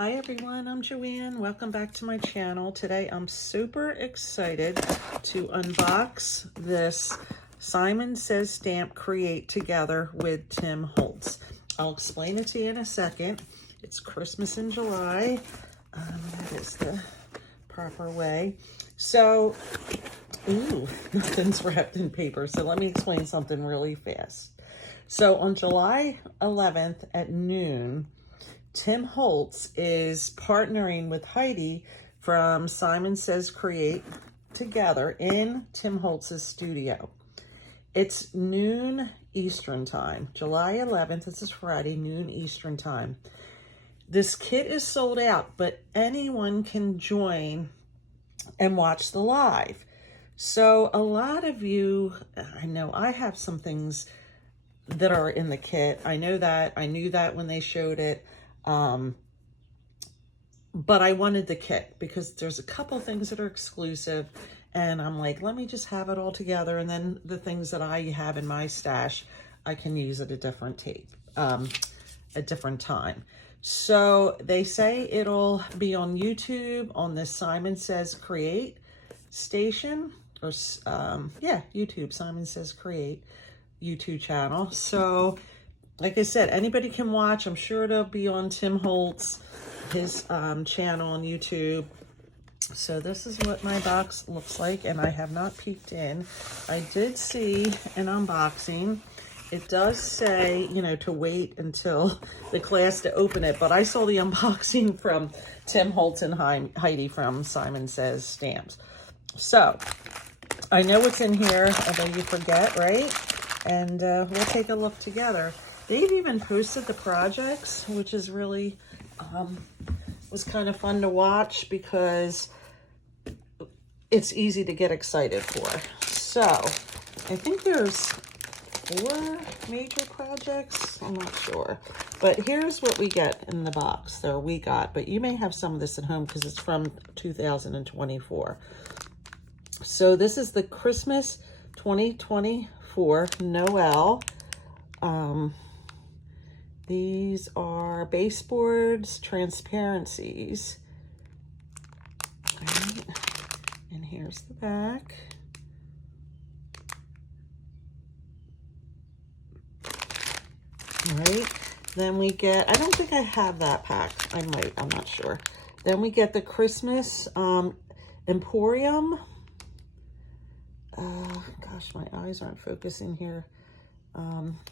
Hi everyone, I'm Joanne. Welcome back to my channel. Today I'm super excited to unbox this Simon Says stamp Create Together with Tim Holtz. I'll explain it to you in a second. It's Christmas in July. That is the proper way. So, nothing's wrapped in paper. So let me explain something really fast. So on July 11th at noon, Tim Holtz is partnering with Heidi from Simon Says Create Together in Tim Holtz's studio. It's noon Eastern time, July 11th. This is Friday, noon Eastern time. This kit is sold out, but anyone can join and watch the live. So a lot of you, I know I have some things that are in the kit. I know that. I knew that when they showed it. But I wanted the kit because there's a couple things that are exclusive, and I'm like, let me just have it all together, and then the things that I have in my stash, I can use at a different a different time. So they say it'll be on YouTube on the Simon Says Create station, or yeah, YouTube, Simon Says Create YouTube channel. So like I said, anybody can watch. I'm sure it'll be on Tim Holtz, his channel on YouTube. So this is what my box looks like, and I have not peeked in. I did see an unboxing. It does say, you know, to wait until the class to open it, but I saw the unboxing from Tim Holtz and Heidi from Simon Says Stamps. So I know what's in here, although you forget, right? And we'll take a look together. They've even posted the projects, which is really, was kind of fun to watch because it's easy to get excited for. So I think there's 4 major projects. I'm not sure. But here's what we get in the box, or we got, but you may have some of this at home because it's from 2024. So this is the Christmas 2024 Noel. These are baseboards, transparencies. All right. And here's the back. All right. Then we get, I don't think I have that pack. I might, I'm not sure. Then we get the Christmas Emporium. Gosh, my eyes aren't focusing here.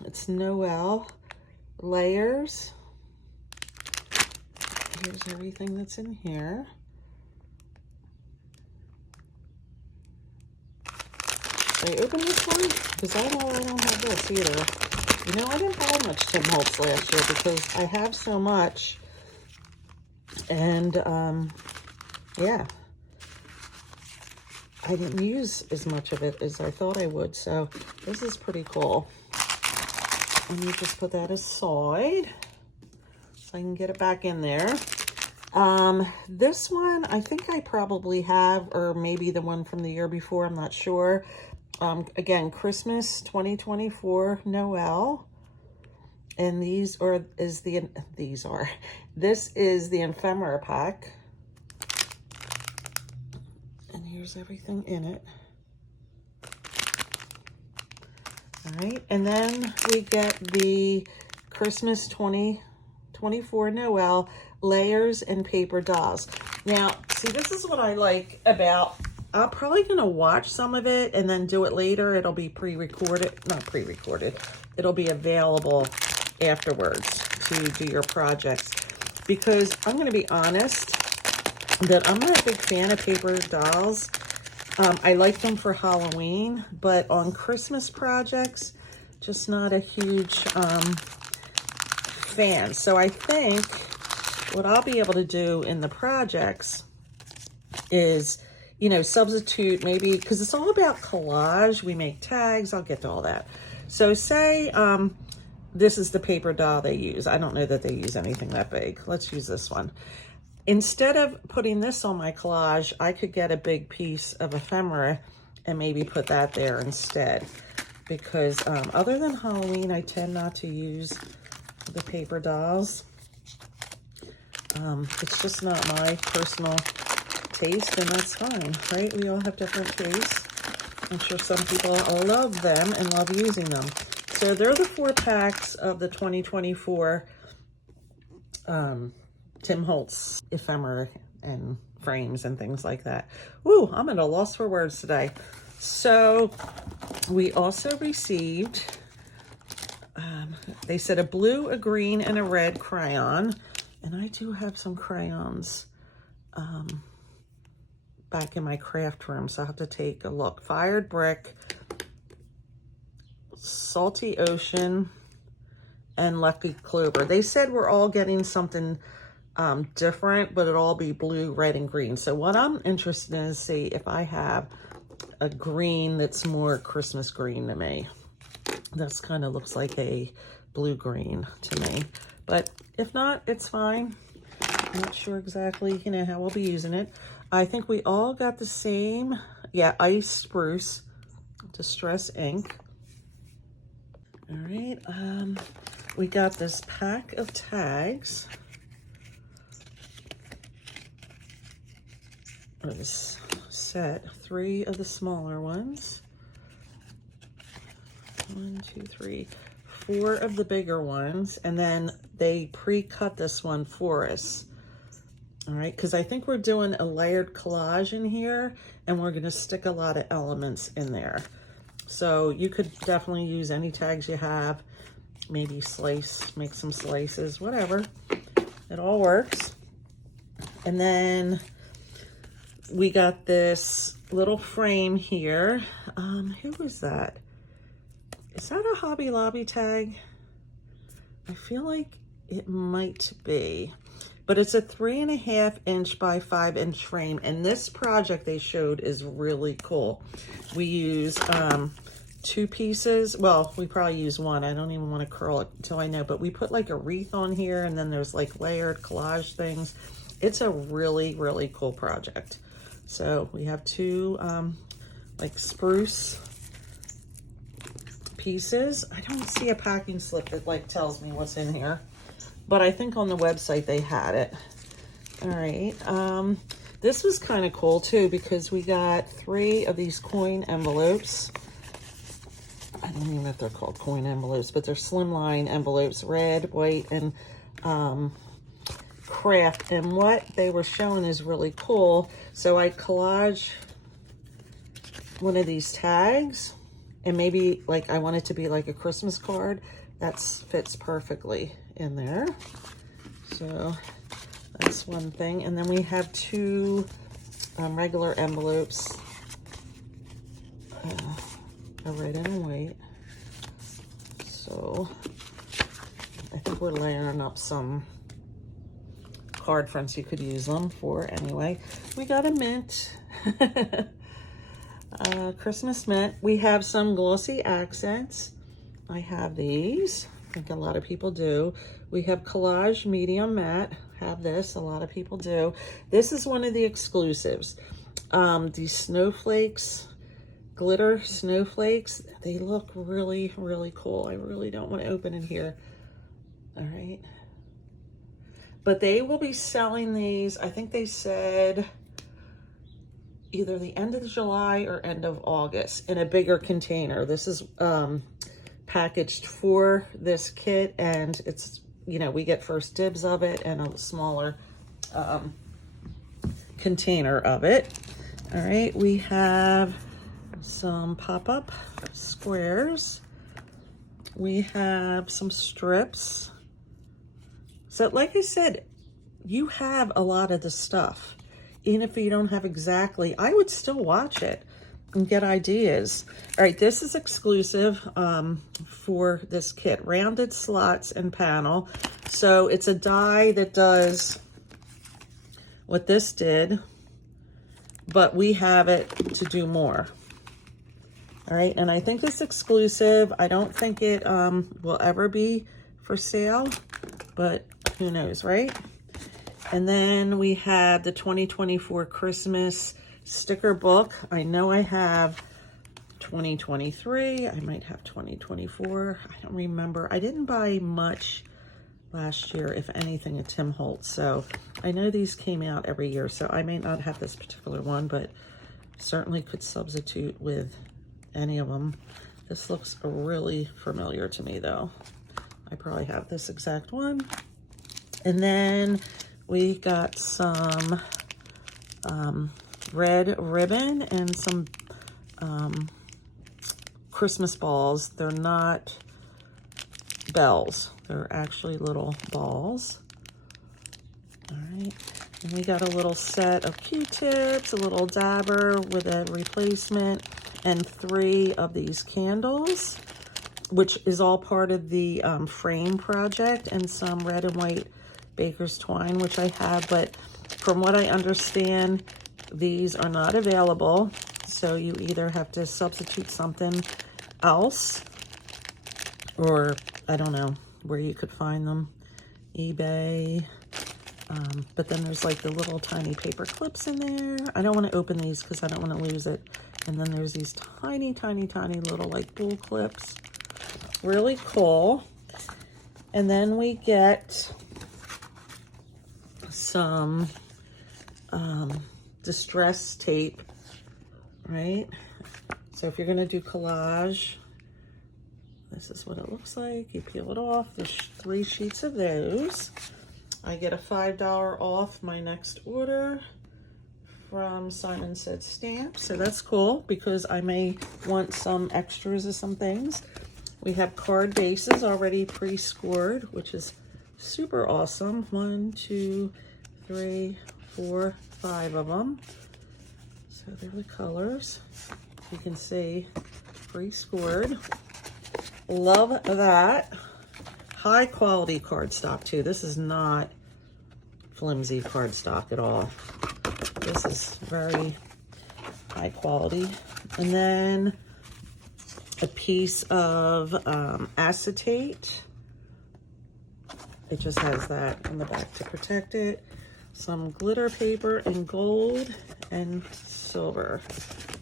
It's Noel layers. Here's everything that's in here. Did I open this one? Because I know I don't have this either. You know, I didn't buy much Tim Holtz last year because I have so much. And, yeah. I didn't use as much of it as I thought I would. So this is pretty cool. Let me just put that aside so I can get it back in there. This one, I think I probably have, or maybe the one from the year before, I'm not sure. Again, Christmas 2024 Noel. And this is the ephemera pack. And here's everything in it. All right, and then we get the Christmas 2024 Noel layers and paper dolls. Now, see, this is what I like about, I'm probably going to watch some of it and then do it later. It'll be pre-recorded, not pre-recorded. It'll be available afterwards to do your projects. Because I'm going to be honest that I'm not a big fan of paper dolls. I like them for Halloween, but on Christmas projects, just not a huge fan. So I think what I'll be able to do in the projects is, you know, substitute maybe, because it's all about collage. We make tags. I'll get to all that. So say this is the paper doll they use. I don't know that they use anything that big. Let's use this one. Instead of putting this on my collage, I could get a big piece of ephemera and maybe put that there instead. Because other than Halloween, I tend not to use the paper dolls. It's just not my personal taste, and that's fine, right? We all have different tastes. I'm sure some people love them and love using them. So they're the 4 packs of the 2024 Tim Holtz ephemera and frames and things like that. Ooh, I'm at a loss for words today. So we also received, they said a blue, a green, and a red crayon. And I do have some crayons back in my craft room, so I'll have to take a look. Fired Brick, Salty Ocean, and Lucky Clover. They said we're all getting something different, but it'll all be blue, red, and green. So what I'm interested in is see if I have a green that's more Christmas green to me. That's kind of looks like a blue-green to me. But if not, it's fine. I'm not sure exactly, you know, how we'll be using it. I think we all got the same, yeah, Ice Spruce Distress ink. All right, we got this pack of tags. This set, 3 of the smaller ones. 1, 2, 3, 4 of the bigger ones, and then they pre-cut this one for us. All right, because I think we're doing a layered collage in here, and we're going to stick a lot of elements in there. So you could definitely use any tags you have, maybe slice, make some slices, whatever. It all works. And then we got this little frame here. Who was that? Is that a Hobby Lobby tag? I feel like it might be, but it's a 3.5 inch by 5 inch frame. And this project they showed is really cool. We use 2 pieces. Well, we probably use 1. I don't even want to curl it until I know, but we put like a wreath on here, and then there's like layered collage things. It's a really, really cool project. So we have 2 like spruce pieces. I don't see a packing slip that like tells me what's in here, but I think on the website they had it. All right, this was kind of cool too, because we got 3 of these coin envelopes. I don't even know if they're called coin envelopes, but they're slimline envelopes, red, white, and craft. And what they were showing is really cool. So I collage one of these tags, and maybe like I want it to be like a Christmas card. That fits perfectly in there. So that's one thing. And then we have 2 regular envelopes, a red and a white. So I think we're layering up some card fronts you could use them for anyway. We got a mint. Christmas mint. We have some glossy accents. I have these. I think a lot of people do. We have Collage medium matte. Have this. A lot of people do. This is one of the exclusives. These snowflakes, glitter snowflakes. They look really, really cool. I really don't want to open it here. All right. But they will be selling these, I think they said either the end of July or end of August, in a bigger container. This is packaged for this kit, and it's, you know, we get first dibs of it and a smaller container of it. All right, we have some pop-up squares. We have some strips. So like I said, you have a lot of the stuff. Even if you don't have exactly, I would still watch it and get ideas. All right, this is exclusive for this kit. Rounded slots and panel. So it's a die that does what this did, but we have it to do more. All right, and I think it's exclusive. I don't think it will ever be for sale, but who knows, right? And then we have the 2024 Christmas sticker book. I know I have 2023. I might have 2024. I don't remember. I didn't buy much last year, if anything, at Tim Holtz. So I know these came out every year, so I may not have this particular one, but certainly could substitute with any of them. This looks really familiar to me though. I probably have this exact one. And then we got some red ribbon and some Christmas balls. They're not bells. They're actually little balls. All right. And we got a little set of Q-tips, a little dabber with a replacement, and 3 of these candles, which is all part of the frame project, and some red and white baker's twine, which I have. But from what I understand, these are not available. So you either have to substitute something else, or I don't know where you could find them, eBay. But then there's like the little tiny paper clips in there. I don't want to open these because I don't want to lose it. And then there's these tiny, tiny, tiny little like bull clips. Really cool. And then we get some distress tape, right? So if you're going to do collage, this is what it looks like. You peel it off. There's 3 sheets of those. I get a $5 off my next order from Simon Said Stamps. So that's cool because I may want some extras of some things. We have card bases already pre-scored, which is super awesome. 1, 2, 3, 4, 5 of them. So they're the colors. You can see pre-scored. Love that. High quality cardstock too. This is not flimsy cardstock at all. This is very high quality. And then a piece of acetate. It just has that on the back to protect it. Some glitter paper in gold and silver.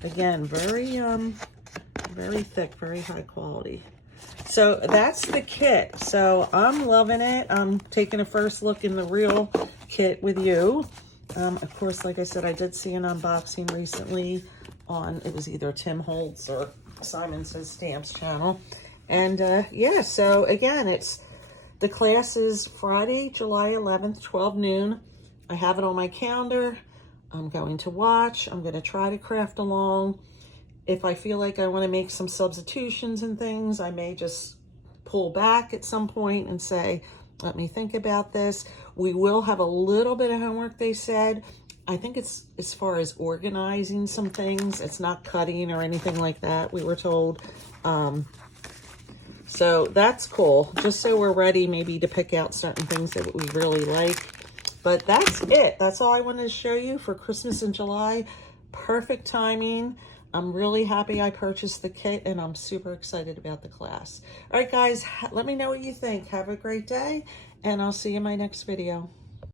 Again, very thick, very high quality. So that's the kit. So I'm loving it. I'm taking a first look in the real kit with you. Of course, like I said, I did see an unboxing recently on, it was either Tim Holtz or Simon Says Stamps channel. And yeah, so again, the class is Friday, July 11th, 12 noon. I have it on my calendar. I'm going to watch. I'm going to try to craft along. If I feel like I want to make some substitutions and things, I may just pull back at some point and say, let me think about this. We will have a little bit of homework, they said. I think it's as far as organizing some things. It's not cutting or anything like that, we were told. So that's cool. Just so we're ready maybe to pick out certain things that we really like. But that's it. That's all I wanted to show you for Christmas in July. Perfect timing. I'm really happy I purchased the kit, and I'm super excited about the class. All right, guys, let me know what you think. Have a great day, and I'll see you in my next video.